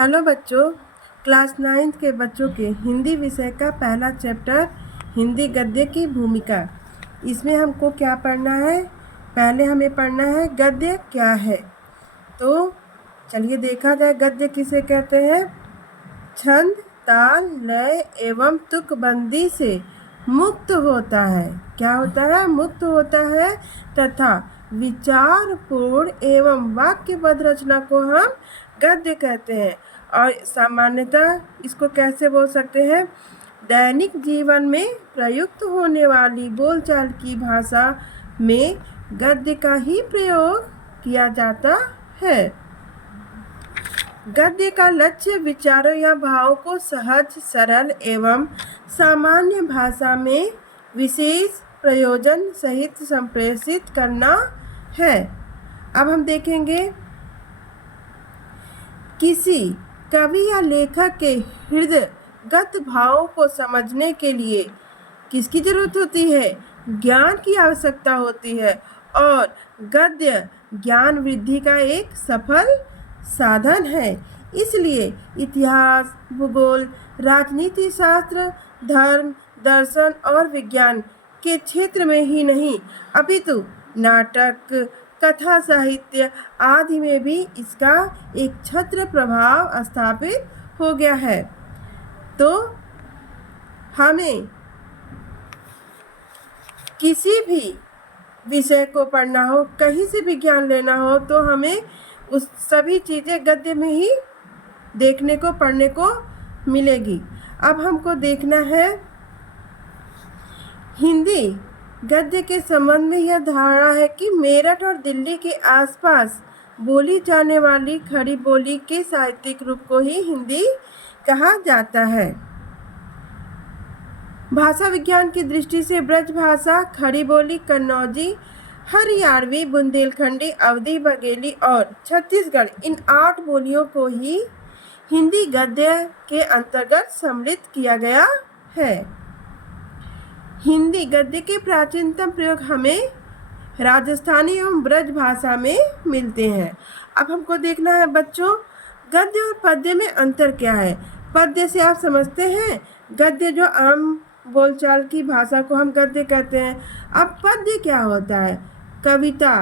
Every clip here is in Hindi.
हेलो बच्चों, क्लास 9th के बच्चों के हिंदी विषय का पहला चैप्टर हिंदी गद्य की भूमिका। इसमें हमको क्या पढ़ना है? पहले हमें पढ़ना है गद्य क्या है। तो चलिए देखा जाए गद्य किसे कहते हैं। छंद, ताल, लय एवं तुकबंदी से मुक्त होता है। क्या होता है? मुक्त होता है तथा विचारपूर्ण एवं वाक्यबद्ध रचना को हम गद्य कहते हैं। और सामान्यतः इसको कैसे बोल सकते हैं? दैनिक जीवन में प्रयुक्त होने वाली बोलचाल की भाषा में गद्य का ही प्रयोग किया जाता है। गद्य का लक्ष्य विचारों या भावों को सहज, सरल एवं सामान्य भाषा में विशेष प्रयोजन सहित संप्रेषित करना है। अब हम देखेंगे किसी कवि या लेखक के हृदयगत भावों को समझने के लिए किसकी जरूरत होती है? ज्ञान की आवश्यकता होती है और गद्य ज्ञान वृद्धि का एक सफल साधन है। इसलिए इतिहास, भूगोल, राजनीति शास्त्र, धर्म, दर्शन और विज्ञान के क्षेत्र में ही नहीं अपितु नाटक, कथा साहित्य आदि में भी इसका एक छत्र प्रभाव स्थापित हो गया है। तो हमें किसी भी विषय को पढ़ना हो, कहीं से भी ज्ञान लेना हो, तो हमें उस सभी चीज़ें गद्य में ही देखने को, पढ़ने को मिलेगी। अब हमको देखना है हिंदी गद्य के संबंध में यह धारणा है कि मेरठ और दिल्ली के आसपास बोली जाने वाली खड़ी बोली के साहित्यिक रूप को ही हिंदी कहा जाता है। भाषा विज्ञान की दृष्टि से ब्रज भाषा, खड़ी बोली, कन्नौजी, हरियाणवी, बुंदेलखंडी, अवधी, बघेली और छत्तीसगढ़, इन 8 बोलियों को ही हिंदी गद्य के अंतर्गत सम्मिलित किया गया है। हिंदी गद्य के प्राचीनतम प्रयोग हमें राजस्थानी एवं ब्रज भाषा में मिलते हैं। अब हमको देखना है बच्चों, गद्य और पद्य में अंतर क्या है। पद्य से आप समझते हैं, गद्य जो आम बोलचाल की भाषा को हम गद्य कहते हैं। अब पद्य क्या होता है? कविता,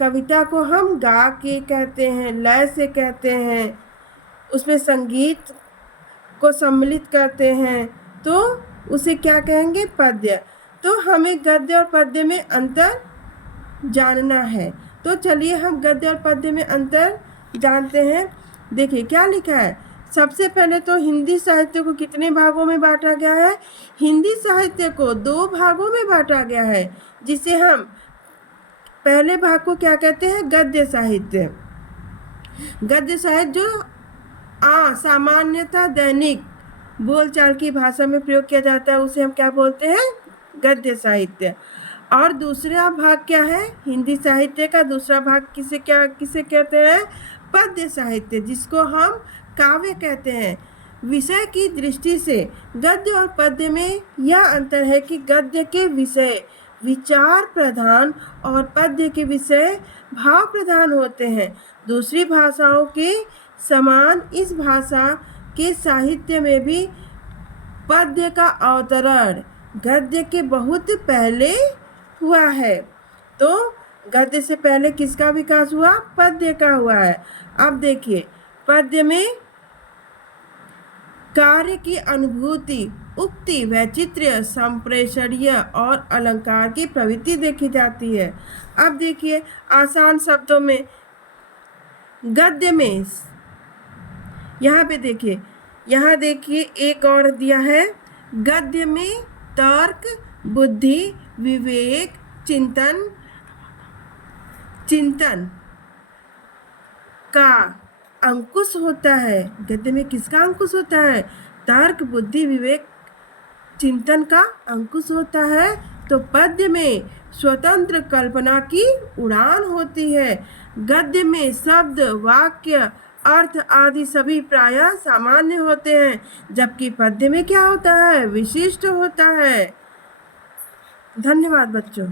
कविता को हम गा के कहते हैं, लय से कहते हैं, उसमें संगीत को सम्मिलित करते हैं, तो उसे क्या कहेंगे? पद्य। तो हमें गद्य और पद्य में अंतर जानना है। तो चलिए हम गद्य और पद्य में अंतर जानते हैं। देखिए क्या लिखा है। सबसे पहले तो हिंदी साहित्य को कितने भागों में बांटा गया है? हिंदी साहित्य को 2 भागों में बांटा गया है, जिसे हम पहले भाग को क्या कहते हैं? गद्य साहित्य। गद्य साहित्य जो सामान्यतः दैनिक बोलचाल की भाषा में प्रयोग किया जाता है, उसे हम क्या बोलते हैं? गद्य साहित्य। और दूसरा भाग क्या है? हिंदी साहित्य का दूसरा भाग किसे कहते हैं? पद्य साहित्य, जिसको हम काव्य कहते हैं। विषय की दृष्टि से गद्य और पद्य में यह अंतर है कि गद्य के विषय विचार प्रधान और पद्य के विषय भाव प्रधान होते हैं। दूसरी भाषाओं के समान इस भाषा के साहित्य में भी पद्य का अवतरण गद्य के बहुत पहले हुआ है। तो गद्य से पहले किसका विकास हुआ? पद्य का हुआ है। अब देखिए, पद्य में कार्य की अनुभूति, उक्ति, वैचित्र्य, संप्रेषणीय और अलंकार की प्रवृत्ति देखी जाती है। अब देखिए आसान शब्दों में गद्य में, यहाँ पे देखिए, यहाँ देखिए एक और दिया है। गद्य में तर्क, बुद्धि, विवेक, चिंतन का अंकुश होता है। गद्य में किसका अंकुश होता है? तर्क, बुद्धि, विवेक, चिंतन का अंकुश होता है। तो पद्य में स्वतंत्र कल्पना की उड़ान होती है। गद्य में शब्द, वाक्य, अर्थ आदि सभी प्रायः सामान्य होते हैं, जबकि पद्य में क्या होता है? विशिष्ट होता है। धन्यवाद बच्चों।